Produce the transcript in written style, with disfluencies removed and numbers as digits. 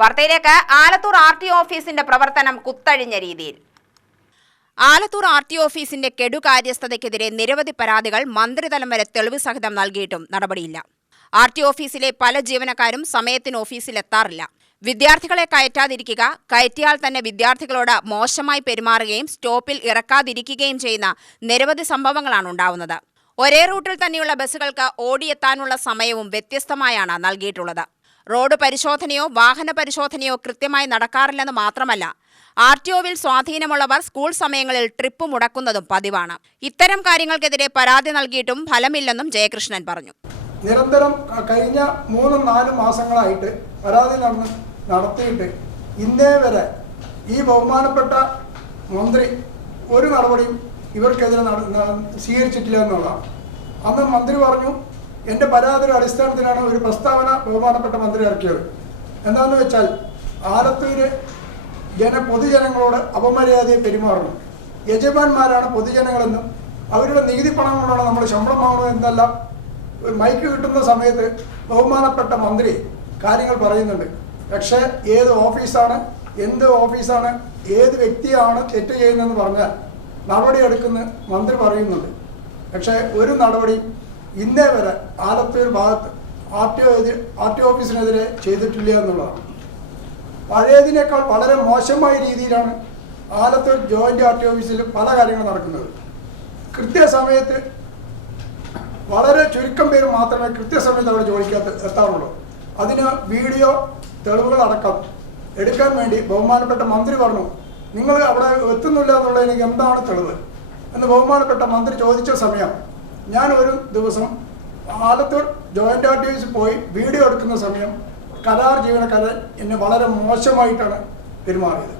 വാർത്തയിലേക്ക്. ആലത്തൂർ RTO ഓഫീസിന്റെ പ്രവർത്തനം കുത്തഴിഞ്ഞ രീതിയിൽ. ആലത്തൂർ RTO ഓഫീസിന്റെ കെടുകാര്യസ്ഥതയ്ക്കെതിരെ നിരവധി പരാതികൾ മന്ത്രിതലം വരെ തെളിവ് സഹിതം നൽകിയിട്ടും നടപടിയില്ല. RTO ഓഫീസിലെ പല ജീവനക്കാരും സമയത്തിന് ഓഫീസിലെത്താറില്ല. വിദ്യാർത്ഥികളെ കയറ്റാതിരിക്കുക, കയറ്റിയാൽ തന്നെ വിദ്യാർത്ഥികളോട് മോശമായി പെരുമാറുകയും സ്റ്റോപ്പിൽ ഇറക്കാതിരിക്കുകയും ചെയ്യുന്ന നിരവധി സംഭവങ്ങളാണ് ഉണ്ടാവുന്നത്. ഒരേ റൂട്ടിൽ തന്നെയുള്ള ബസ്സുകൾക്ക് ഓടിയെത്താനുള്ള സമയവും വ്യത്യസ്തമായാണ് നൽകിയിട്ടുള്ളത്. റോഡ് പരിശോധനയോ വാഹന പരിശോധനയോ കൃത്യമായി നടക്കാറില്ലെന്ന് മാത്രമല്ല, RTOവിൽ സ്വാധീനമുള്ളവർ സ്കൂൾ സമയങ്ങളിൽ ട്രിപ്പ് മുടക്കുന്നതും പതിവാണ്. ഇത്തരം കാര്യങ്ങൾക്കെതിരെ പരാതി നൽകിയിട്ടും ഫലമില്ലെന്നും ജയകൃഷ്ണൻ പറഞ്ഞു. നിരന്തരം കഴിഞ്ഞ 3-4 മാസങ്ങളായിട്ട് പരാതി നടത്തിയിട്ട് ഇന്നേ വരെ ഈ ബഹുമാനപ്പെട്ട മന്ത്രി ഒരു നടപടിയും ഇവർക്കെതിരെ സ്വീകരിച്ചിട്ടില്ല എന്നുള്ളതാണ്. അന്ന് മന്ത്രി പറഞ്ഞു, എൻ്റെ പരാതിയുടെ അടിസ്ഥാനത്തിലാണ് ഒരു പ്രസ്താവന ബഹുമാനപ്പെട്ട മന്ത്രി ഇറക്കിയത്. എന്താണെന്ന് വെച്ചാൽ ആലത്തൂര് പൊതുജനങ്ങളോട് അപമര്യാദയെ പെരുമാറുന്നു. യജമാന്മാരാണ് പൊതുജനങ്ങളെന്നും അവരുടെ നികുതി പണം കൊണ്ടാണ് നമ്മൾ ശമ്പളം വാങ്ങുന്നത് എന്നെല്ലാം മൈക്ക് കിട്ടുന്ന സമയത്ത് ബഹുമാനപ്പെട്ട മന്ത്രി കാര്യങ്ങൾ പറയുന്നുണ്ട്. പക്ഷേ ഏത് ഓഫീസാണ്, എന്ത് ഓഫീസാണ്, ഏത് വ്യക്തിയാണ് തെറ്റ് ചെയ്യുന്നതെന്ന് പറഞ്ഞാൽ നടപടിയെടുക്കുന്ന മന്ത്രി പറയുന്നുണ്ട്. പക്ഷേ ഒരു നടപടിയും ഇന്നേ വരെ ആലത്തൂർ ഭാഗത്ത് RTO ഓഫീസിനെതിരെ ചെയ്തിട്ടില്ല എന്നുള്ളതാണ്. പഴയതിനേക്കാൾ വളരെ മോശമായ രീതിയിലാണ് ആലത്തൂർ ജോയിൻ്റ് RTO ഓഫീസിൽ പല കാര്യങ്ങളും നടക്കുന്നത്. കൃത്യസമയത്ത് വളരെ ചുരുക്കം പേര് മാത്രമേ കൃത്യസമയത്ത് അവിടെ ജോലിക്കകത്ത് എത്താറുള്ളൂ. അതിന് വീഡിയോ തെളിവുകളടക്കം എടുക്കാൻ വേണ്ടി ബഹുമാനപ്പെട്ട മന്ത്രി പറഞ്ഞു, നിങ്ങൾ അവിടെ എത്തുന്നില്ല എന്നുള്ളതിന് എന്താണ് തെളിവ് എന്ന് ബഹുമാനപ്പെട്ട മന്ത്രി ചോദിച്ച സമയം ഞാൻ ഒരു ദിവസം ആലത്തൂർ ജോയിൻ്റ് RTO ഓഫീസിൽ പോയി വീഡിയോ എടുക്കുന്ന സമയം കരാർ ജീവനക്കാരൻ എന്നെ വളരെ മോശമായിട്ടാണ് പെരുമാറിയത്.